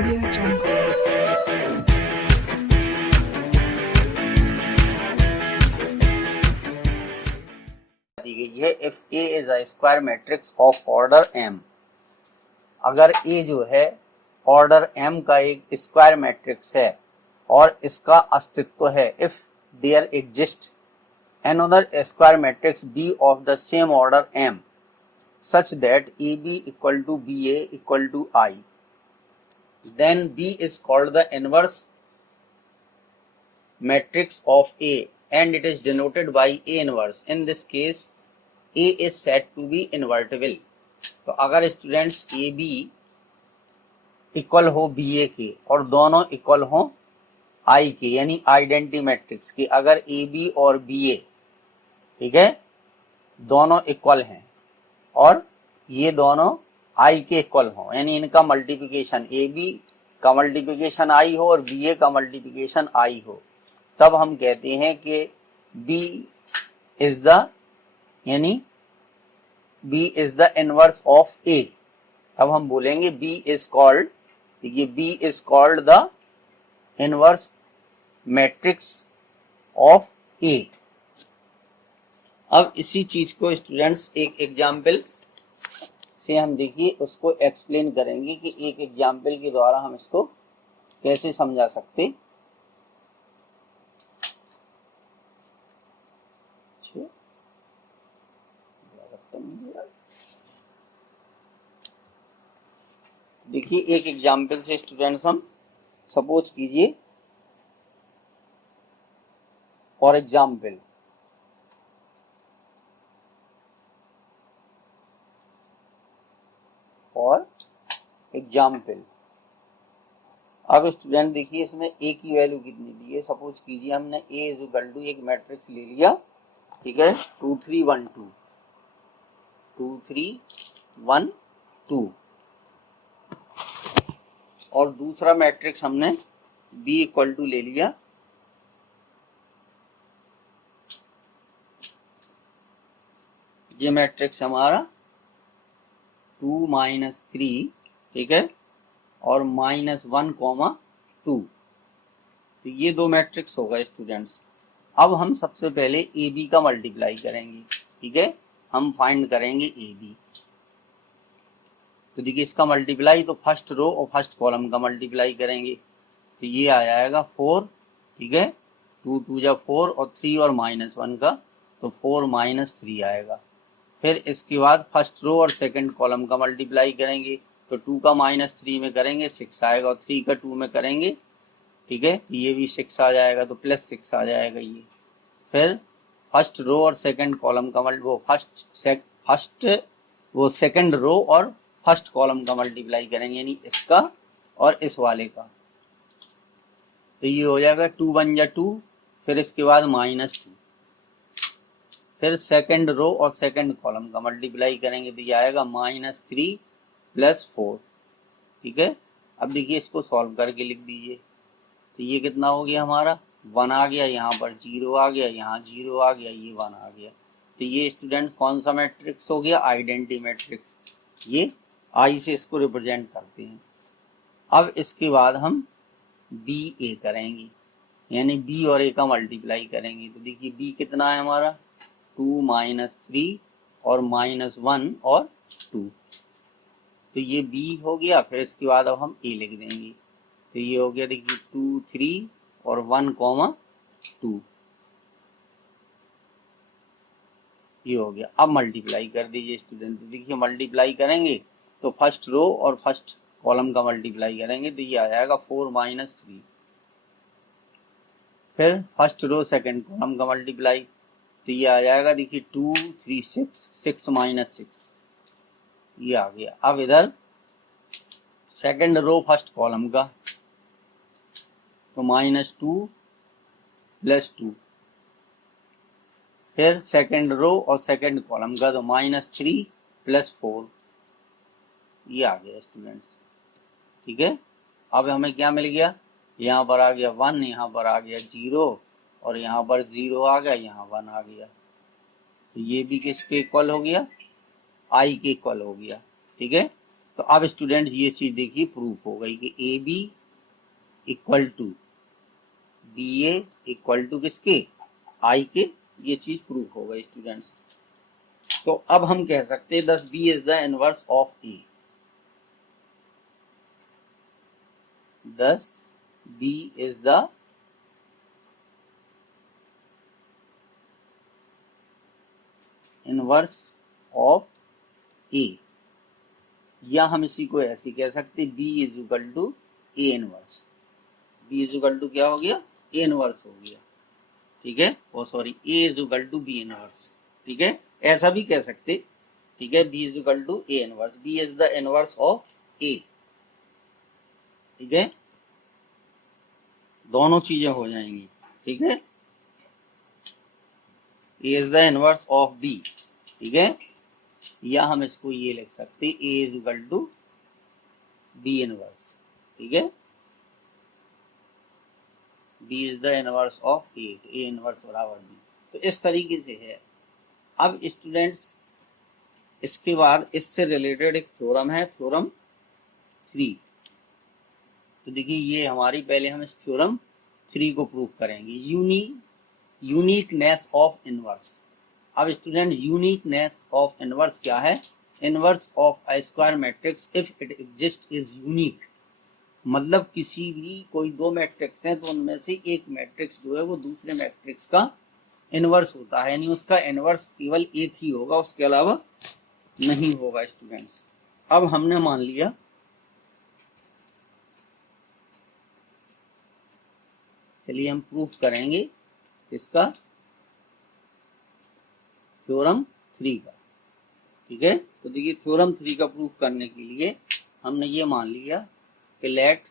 Audio Jungle. दी गई है if A is a square matrix of order m। अगर A जो है ऑर्डर m का एक स्क्वायर मैट्रिक्स है और इसका अस्तित्व है if there exist another square matrix B of the same order m such that AB equal to BA equal to I, then B is called the inverse matrix of A and it is denoted by A inverse. In this case A is said to be invertible. तो अगर students ए B equal हो B ए के और दोनों equal हो आई के यानी identity matrix की, अगर ए बी और बी ए ठीक है दोनों इक्वल हैं और ये दोनों आई के इक्वल हो यानी इनका मल्टीप्लिकेशन ए बी का मल्टीप्लिकेशन आई हो और बी ए का मल्टीप्लिकेशन आई हो, तब हम कहते हैं कि बी इज द यानी B is the inverse of A। अब हम बोलेंगे B is called, देखिए B is called the inverse matrix of A। अब इसी चीज को स्टूडेंट्स एक एग्जाम्पल से हम देखिए उसको एक्सप्लेन करेंगे कि एक एग्जाम्पल के द्वारा हम इसको कैसे समझा सकते। देखिए एक एग्जाम्पल से स्टूडेंट्स हम सपोज कीजिए फॉर एग्जाम्पल अब स्टूडेंट देखिए इसमें ए की वैल्यू कितनी दी है। सपोज कीजिए हमने ए इज इक्वल टू एक मैट्रिक्स ले लिया, ठीक है 2 3 1 2 2 3 1 2 और दूसरा मैट्रिक्स हमने बी इक्वल टू ले लिया ये मैट्रिक्स हमारा 2 -3 ठीक है और -1 2। तो ये दो मैट्रिक्स होगा स्टूडेंट्स। अब हम सबसे पहले ए बी का मल्टीप्लाई करेंगे, ठीक है हम फाइंड करेंगे ए बी। तो देखिए इसका मल्टीप्लाई तो फर्स्ट रो और फर्स्ट कॉलम का मल्टीप्लाई करेंगे तो ये आ जाएगा 4, ठीक है 2 2 जा 4 और 3 और -1 का तो 4 -3 आएगा। फिर इसके बाद फर्स्ट रो और सेकंड कॉलम का मल्टीप्लाई करेंगे तो 2 का -3 में करेंगे 6 आएगा और 3 का 2 में करेंगे, ठीक है ये भी 6 आ जाएगा तो +6 आ जाएगा ये। फिर फर्स्ट रो और सेकंड कॉलम का वो सेकंड रो और फर्स्ट कॉलम का मल्टीप्लाई करेंगे यानी इसका और इस वाले का तो ये हो जाएगा 2 1 जा 2 फिर इसके बाद -2 फिर सेकंड रो और सेकंड कॉलम का मल्टीप्लाई करेंगे तो ये आएगा -3 + 4, ठीक है। अब देखिए इसको सॉल्व करके लिख दीजिए तो ये कितना हो गया हमारा 1 आ गया, यहाँ पर 0 आ गया, यहाँ 0 आ गया, ये 1 आ गया। तो ये स्टूडेंट कौन सा मैट्रिक्स हो गया आइडेंटिटी मैट्रिक्स, ये आई से इसको रिप्रेजेंट करते हैं। अब इसके बाद हम बी ए करेंगे यानी बी और ए का मल्टीप्लाई करेंगे तो देखिए बी कितना है हमारा 2 -3 और -1 और 2 तो ये बी हो गया। फिर इसके बाद अब हम ए लिख देंगे तो ये हो गया देखिए 2 3 और 1 2 ये हो गया। अब मल्टीप्लाई कर दीजिए स्टूडेंट तो देखिए मल्टीप्लाई करेंगे तो फर्स्ट रो और फर्स्ट कॉलम का मल्टीप्लाई करेंगे तो ये आ जाएगा 4 -3 फिर फर्स्ट रो सेकंड कॉलम का मल्टीप्लाई तो ये आ जाएगा देखिए 2 3 6 6 -6 ये आ गया। अब इधर सेकंड रो फर्स्ट कॉलम का तो -2 + 2 फिर सेकंड रो और सेकंड कॉलम का तो -3 + 4 ये आ गया स्टूडेंट्स, ठीक है। अब हमें क्या मिल गया यहाँ पर आ गया 1, यहाँ पर आ गया 0 और यहाँ पर 0 आ गया, यहाँ 1 आ गया तो ये भी किसके इक्वल हो गया आई के इक्वल हो गया, ठीक है। तो अब स्टूडेंट ये चीज देखिए प्रूफ हो गई कि A B equal to B A equal to किसके, आई के। ये चीज प्रूफ हो गई स्टूडेंट्स। तो अब हम कह सकते हैं thus B is the inverse of A. Thus B is the inverse of A, या हम इसी को ऐसे कह सकते B is equal to A inverse. B is equal to क्या हो गया, ए इनवर्स हो गया, ठीक है। Oh sorry, A is equal to B inverse, ठीक है, ऐसा भी कह सकते, ठीक है। B is equal to A inverse, B is the inverse of ए, ठीक है। दोनों चीजें हो जाएंगी, ठीक है। A is the inverse of B, ठीक है। या हम इसको ये लिख सकते A is equal to B inverse, ठीक है। B is the inverse of A, तो ए इनवर्स बराबर बी। तो इस तरीके से है। अब स्टूडेंट्स इसके बाद इससे रिलेटेड एक थ्योरम है, थ्योरम 3। तो देखिए ये हमारी, पहले हम इस थ्योरम 3 को प्रूव करेंगे, यूनिकनेस ऑफ इनवर्स। अब स्टूडेंट यूनिकनेस ऑफ इनवर्स क्या है, inverse of a square matrix if it exist is unique. मतलब किसी भी कोई दो मैट्रिक्स हैं तो उनमें से एक मैट्रिक्स जो है वो दूसरे मैट्रिक्स का इनवर्स होता है, यानी उसका इनवर्स केवल एक ही होगा, उसके अलावा नहीं होगा स्टूडेंट्स। अब हमने मान लिया, चलिए हम प्रूफ करेंगे इसका थ्योरम 3 का, ठीक है। तो देखिए थ्योरम 3 का प्रूफ करने के लिए हमने ये मान लिया कि let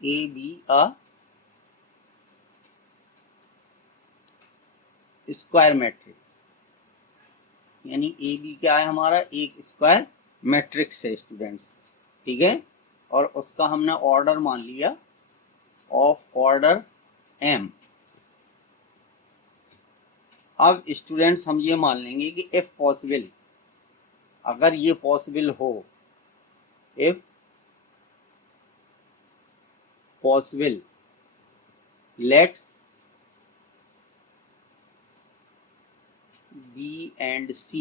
A B a square matrix, यानी ए बी क्या है हमारा, एक स्क्वायर मैट्रिक्स है स्टूडेंट्स, ठीक है। और उसका हमने ऑर्डर मान लिया ऑफ ऑर्डर एम। अब स्टूडेंट्स हम ये मान लेंगे कि इफ पॉसिबल, अगर ये पॉसिबल हो, if possible let B and C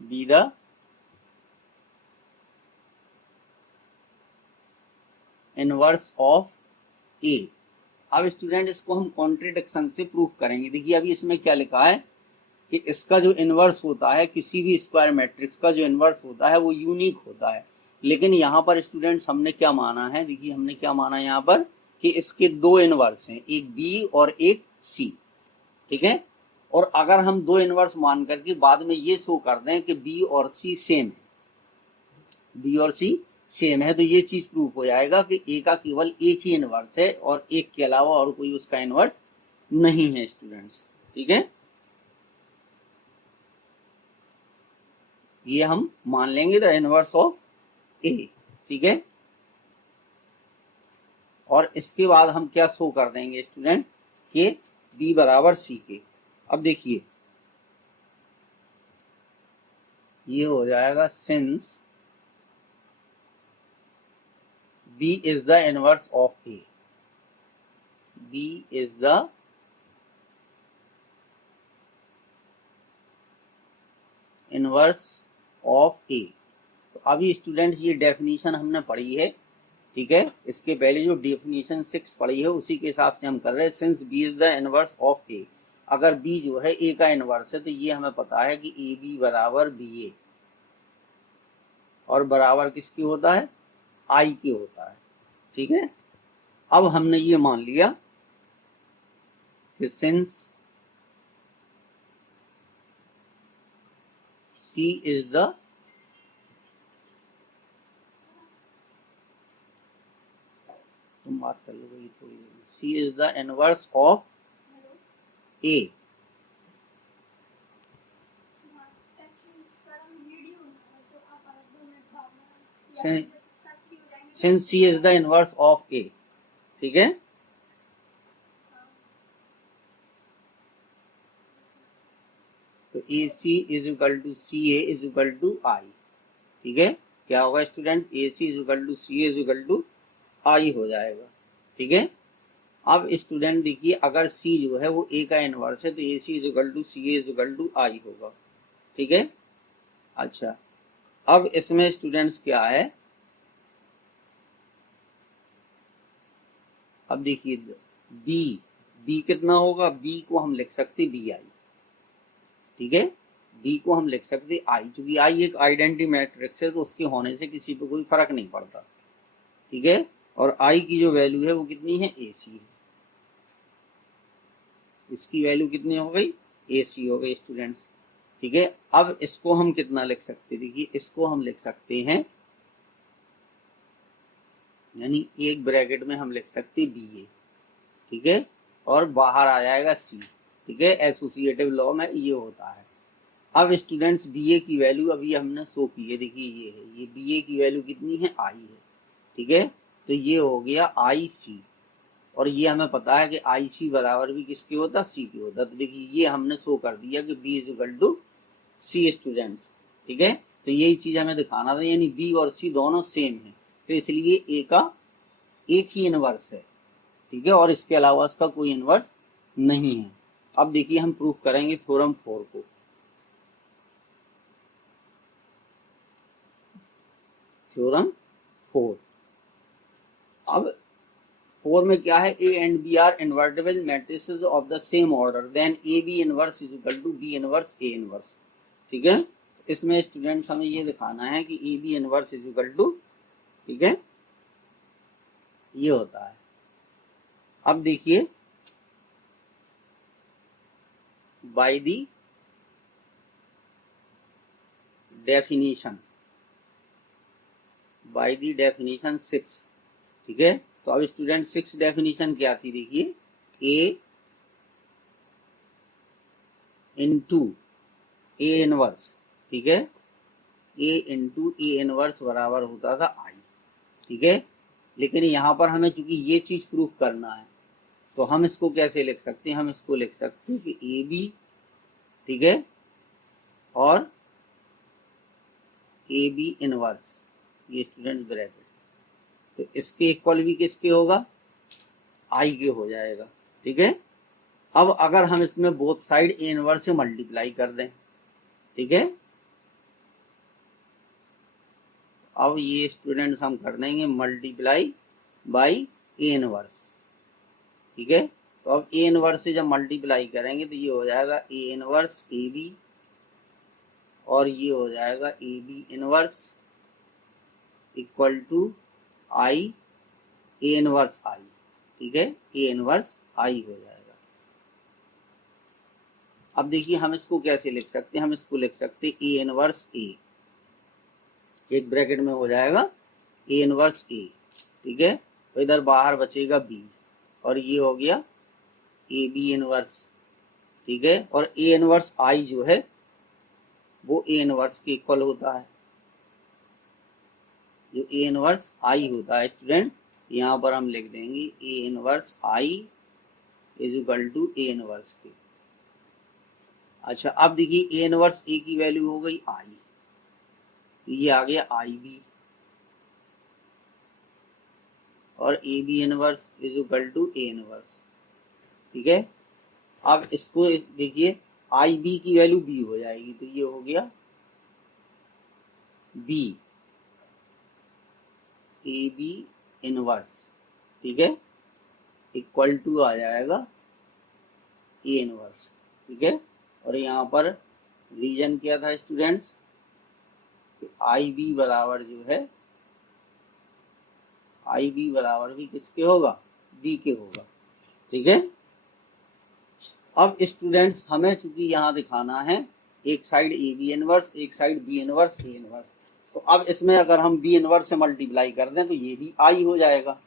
be the inverse of A। अब स्टूडेंट इसको हम कॉन्ट्रडिक्शन से प्रूफ करेंगे। देखिए अभी इसमें क्या लिखा है कि इसका जो इनवर्स होता है, किसी भी स्क्वायर मैट्रिक्स का जो इनवर्स होता है वो यूनिक होता है। लेकिन यहाँ पर स्टूडेंट्स हमने क्या माना है, देखिए हमने क्या माना है यहाँ पर कि इसके दो इनवर्स हैं, एक B और एक C, ठीक है। और अगर हम दो इनवर्स मान करके बाद में ये शो कर दें कि बी और सी सेम है, बी और सी सेम है, तो ये चीज प्रूफ हो जाएगा कि ए का केवल एक ही इनवर्स है और एक के अलावा और कोई उसका इनवर्स नहीं है स्टूडेंट्स, ठीक है। ये हम मान लेंगे द इनवर्स ऑफ ए, ठीक है। और इसके बाद हम क्या शो कर देंगे स्टूडेंट कि बी बराबर सी के। अब देखिए ये हो जाएगा since B is the inverse of A, B is the inverse of A. तो अभी स्टूडेंट ये डेफिनेशन हमने पढ़ी है, ठीक है। इसके पहले जो डेफिनेशन 6 पढ़ी है उसी के हिसाब से हम कर रहे हैं। Since B is the inverse of A, अगर बी जो है ए का इनवर्स है तो ये हमें पता है कि ए बी बराबर बी ए, और बराबर किसकी होता है, आई के होता है, ठीक है। अब हमने ये मान लिया कि सिंस C is the तुम बात कर लो भाई थोड़ी देर। C is the inverse of A। Since C is the inverse of A, ठीक है। तो A C is equal to C A is equal to I. ठीक है, क्या होगा student, A C is equal to C A is equal to I हो जाएगा। ठीक है, अब स्टूडेंट देखिए अगर सी जो है वो ए का इनवर्स है तो A C is equal to C A is equal to I होगा। ठीक है, अच्छा अब इसमें स्टूडेंट्स क्या है, अब देखिए बी, बी कितना होगा, बी को हम लिख सकते बी आई। ठीक है, बी को हम लिख सकते आई, क्योंकि आई एक आइडेंटिटी मैट्रिक्स है तो उसके होने से किसी पे कोई फर्क नहीं पड़ता। ठीक है, और आई की जो वैल्यू है वो कितनी है, ए सी है, इसकी वैल्यू कितनी हो गई, ए सी हो गई स्टूडेंट्स। ठीक है, अब इसको हम कितना लिख सकते, देखिए इसको हम लिख सकते हैं, यानी एक ब्रैकेट में हम लिख सकते बी ए। ठीक है, और बाहर आ जाएगा सी। ठीक है, एसोसिएटिव लॉ में ये होता है। अब स्टूडेंट्स बी ए की वैल्यू अभी हमने शो की है, देखिए ये है, ये बी ए की वैल्यू कितनी है, आई है। ठीक है, तो ये हो गया आई सी, और ये हमें पता है कि आई सी बराबर भी किसके होता, सी के होता। तो देखिए ये हमने शो कर दिया कि B is equal to C students. ठीक है, तो यही चीज हमें दिखाना था, यानी बी और सी दोनों सेम है, तो इसलिए ए का एक ही इनवर्स है। ठीक है, और इसके अलावा उसका कोई इनवर्स नहीं है। अब देखिए हम प्रूफ करेंगे थ्योरम 4 को। थ्योरम 4, अब 4 में क्या है, A and B are invertible matrices of the same order, then A B inverse is equal to B inverse A inverse. ठीक है, इसमें स्टूडेंट्स हमें ये दिखाना है कि A B inverse is equal to, ठीक है, ये होता है। अब देखिए by the definition, by the definition 6। ठीक है, तो अब स्टूडेंट 6 डेफिनेशन क्या थी, देखिए ए इंटू ए इनवर्स। ठीक है, ए इंटू ए इनवर्स बराबर होता था आई। ठीक है, लेकिन यहाँ पर हमें चूंकि ये चीज प्रूफ करना है तो हम इसको कैसे लिख सकते हैं, हम इसको लिख सकते हैं कि ए बी, ठीक है, और ए बी इनवर्स, ये स्टूडेंट ब्रैकेट, तो इसके इक्वल भी किसके होगा, आई के हो जाएगा। ठीक है, अब अगर हम इसमें बोथ साइड ए इनवर्स से मल्टीप्लाई कर दें, ठीक है, अब ये स्टूडेंट्स हम कर देंगे मल्टीप्लाई बाई ए इनवर्स। ठीक है, तो अब ए इनवर्स से जब मल्टीप्लाई करेंगे तो ये हो जाएगा ए इनवर्स ए बी, और ये हो जाएगा A B inverse equal to I A inverse I. ठीक है, ए इनवर्स आई हो जाएगा। अब देखिए हम इसको कैसे लिख सकते हैं, हम इसको लिख सकते हैं ए इनवर्स ए, एक ब्रैकेट में हो जाएगा ए इनवर्स ए। ठीक है, तो इधर बाहर बचेगा बी, और ये हो गया ए बी इनवर्स। ठीक है, और ए इनवर्स आई जो है वो ए इनवर्स के इक्वल होता है, जो ए इनवर्स आई होता है स्टूडेंट, यहाँ पर हम लिख देंगे A inverse I is equal to A inverse के। अच्छा, अब देखिए ए इनवर्स ए की वैल्यू हो गई आई, तो ये आ गया आई बी, और A B inverse is equal to A inverse. ठीक है, अब इसको देखिए आई बी की वैल्यू बी हो जाएगी, तो ये हो गया बी ए बी इनवर्स, ठीक है, इक्वल टू आ जाएगा ए इनवर्स। ठीक है, और यहाँ पर रीजन क्या था स्टूडेंट्स, आई बी बराबर जो है, आई बी बराबर भी किसके होगा, बी के होगा। ठीक है, अब स्टूडेंट्स हमें चूंकि यहाँ दिखाना है एक साइड ए बी इनवर्स, एक side B inverse A inverse, तो अब इसमें अगर हम बी इनवर्स से मल्टीप्लाई कर दें तो ये भी आई हो जाएगा।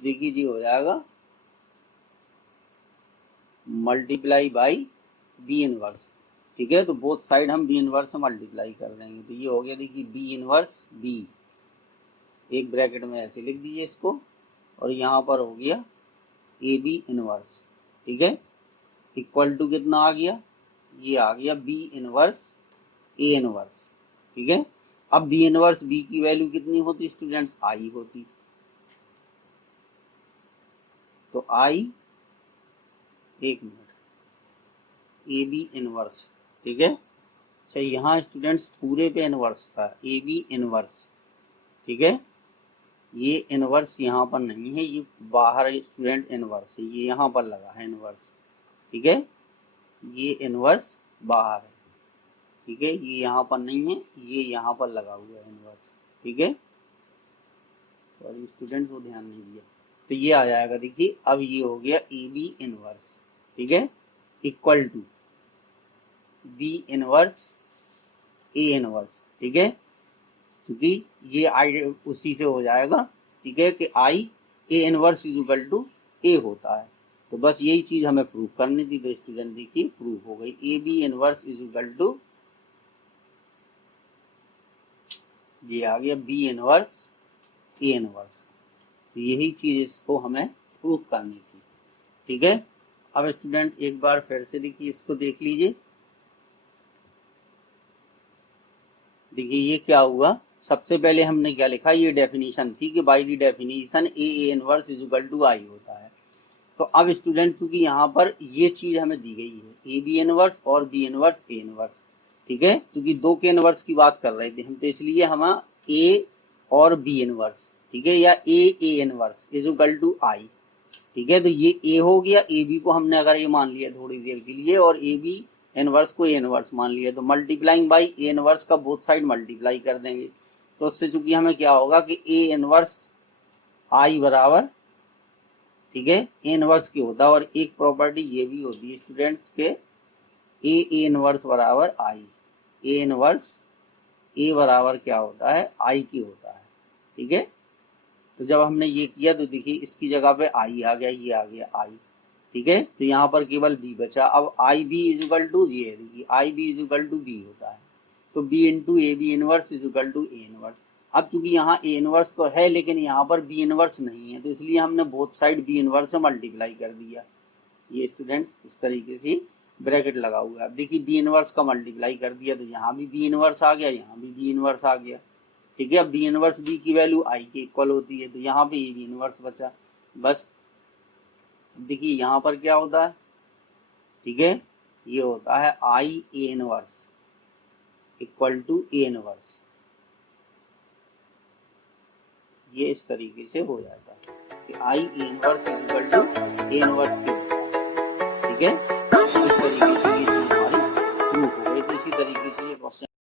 देखिए जी हो जाएगा मल्टीप्लाई बाई बी इनवर्स। ठीक है, तो बोथ साइड हम बी इनवर्स से मल्टीप्लाई कर देंगे, तो ये हो गया देखिए बी इनवर्स बी, एक ब्रैकेट में ऐसे लिख दीजिए इसको, और यहाँ पर हो गया ए बी इनवर्स। ठीक है, इक्वल टू कितना आ गया, ये आ गया बी इनवर्स ए इनवर्स। ठीक है, अब बी इनवर्स बी की वैल्यू कितनी होती स्टूडेंट्स, आई होती। तो आई, एक मिनट, ए बी इनवर्स। ठीक है, अच्छा यहाँ स्टूडेंट्स पूरे पे इनवर्स था, ए बी इनवर्स। ठीक है, ये इनवर्स यहाँ पर नहीं है, ये बाहर स्टूडेंट इनवर्स है, ये यहाँ पर लगा है इनवर्स। ठीक है, ये इनवर्स बाहर है। ठीक है, ये यहाँ पर नहीं है, ये यहाँ पर लगा हुआ है इनवर्स। ठीक है, सॉरी स्टूडेंट्स वो ध्यान नहीं दिया। तो ये आ जाएगा, देखिए अब ये हो गया ए बी इनवर्स। ठीक है, equal to B inverse A inverse. ठीक है, क्योंकि ये आई उसी से हो जाएगा। ठीक है, कि I A inverse is equal to A होता है। तो बस यही चीज हमें प्रूव करनी थी। तो स्टूडेंट देखिए प्रूव हो गई, A B inverse is equal to, ये आ गया बी इनवर्स ए इनवर्स। तो यही चीज इसको हमें प्रूव करनी थी। ठीक है, अब स्टूडेंट एक बार फिर से देखिए, इसको देख लीजिए। देखिए ये क्या हुआ, सबसे पहले हमने क्या लिखा, ये डेफिनेशन थी कि by the definition A inverse is equal to I होता है। तो अब स्टूडेंट क्योंकि यहाँ पर ये चीज हमें दी गई है, ए बी इनवर्स और बी इनवर्स ए इनवर्स। ठीक है, क्योंकि दो के इनवर्स की बात कर रहे थे हम, तो इसलिए हम ए और बी इनवर्स, ठीक है, या A inverse is equal to I. ठीक है, तो ये ए हो गया, ए बी को हमने अगर ये मान लिया थोड़ी देर के लिए, और ए बी इनवर्स को ए इनवर्स मान लिया, तो मल्टीप्लाइंग बाई ए इनवर्स का बोथ साइड मल्टीप्लाई कर देंगे। तो उससे चूंकि हमें क्या होगा कि ए इनवर्स आई बराबर, ठीक है, ए इनवर्स की होता है। और एक प्रॉपर्टी ये भी होती है स्टूडेंट्स के, ए इनवर्स बराबर आई, ए इनवर्स ए बराबर क्या होता है, आई की होता है। ठीक है, तो जब हमने ये किया तो देखिए इसकी जगह पे आई आ गया, ये आ गया आई। ठीक है, तो यहाँ पर केवल बी बचा। अब I B is equal to, ये देखिए I B is equal to B होता है, तो B into A B inverse is equal to A inverse. अब चूंकि यहाँ ए इनवर्स तो है लेकिन यहाँ पर बी इनवर्स नहीं है, तो इसलिए हमने बोथ साइड बी इनवर्स से मल्टीप्लाई कर दिया। ये स्टूडेंट्स इस तरीके से ब्रैकेट लगा हुआ है। अब देखिए बी इनवर्स का मल्टीप्लाई कर दिया, तो यहाँ भी बी इनवर्स आ गया, यहाँ भी बी इनवर्स आ गया। ठीक है, अब बी इनवर्स बी की वैल्यू आई के इक्वल होती है, तो यहाँ पे ए बी इनवर्स बचा। बस देखिए यहाँ पर क्या होता है, ठीक है, ये होता है I A inverse equal to A inverse. ये इस तरीके से हो जाता है कि I A inverse is equal to A inverse के। ठीक है, इस तरीके से ये चीज हमारी प्रूफ हो गई। तो इसी तरीके से ये क्वेश्चन